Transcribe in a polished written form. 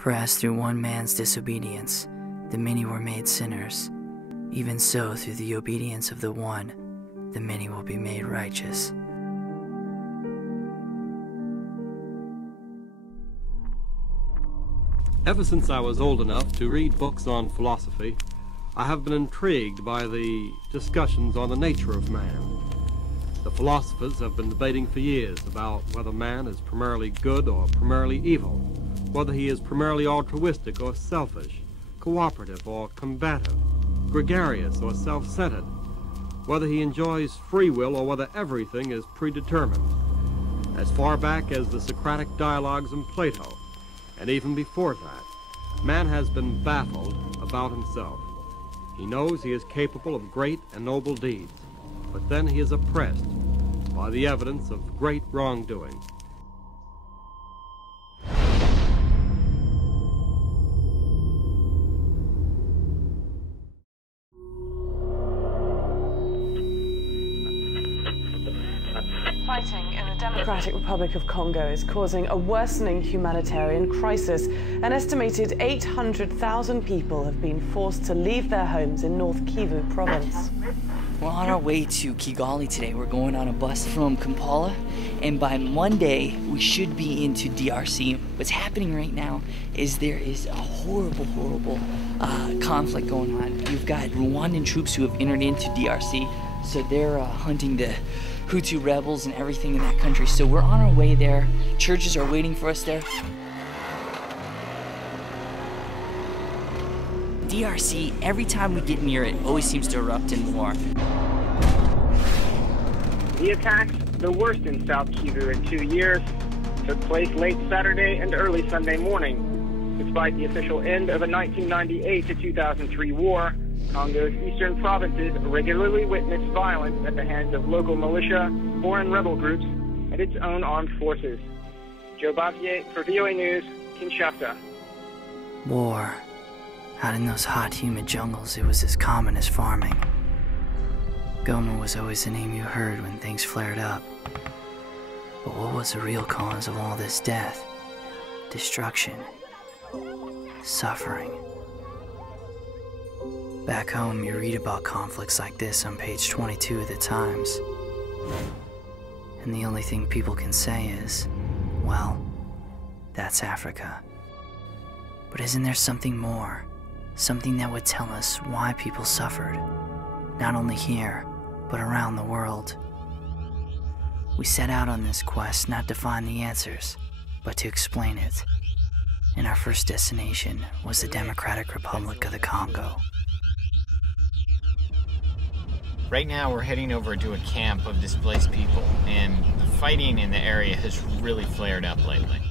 For as through one man's disobedience the many were made sinners, even so through the obedience of the one, the many will be made righteous. Ever since I was old enough to read books on philosophy, I have been intrigued by the discussions on the nature of man. The philosophers have been debating for years about whether man is primarily good or primarily evil, whether he is primarily altruistic or selfish, cooperative or combative, gregarious or self-centered, whether he enjoys free will or whether everything is predetermined. As far back as the Socratic dialogues in Plato, and even before that, man has been baffled about himself. He knows he is capable of great and noble deeds, but then he is oppressed by the evidence of great wrongdoing. Fighting in the Democratic Republic of Congo is causing a worsening humanitarian crisis. An estimated 800,000 people have been forced to leave their homes in North Kivu province. We're on our way to Kigali today. We're going on a bus from Kampala, and by Monday we should be into DRC. What's happening right now is there is a horrible conflict going on. You've got Rwandan troops who have entered into DRC, so they're hunting the Hutu rebels and everything in that country. So we're on our way there. Churches are waiting for us there. DRC, every time we get near it, always seems to erupt in war. The attacks, the worst in South Kivu in 2 years, took place late Saturday and early Sunday morning. Despite the official end of a 1998 to 2003 war, Congo's eastern provinces regularly witness violence at the hands of local militia, foreign rebel groups, and its own armed forces. Joe Bavier for VOA News, Kinshasa. War. Out in those hot, humid jungles, it was as common as farming. Goma was always the name you heard when things flared up. But what was the real cause of all this death? Destruction. Suffering. Back home, you read about conflicts like this on page 22 of the Times. And the only thing people can say is, well, that's Africa. But isn't there something more? Something that would tell us why people suffered, not only here, but around the world. We set out on this quest not to find the answers, but to explain it. And our first destination was the Democratic Republic of the Congo. Right now we're heading over to a camp of displaced people, and the fighting in the area has really flared up lately.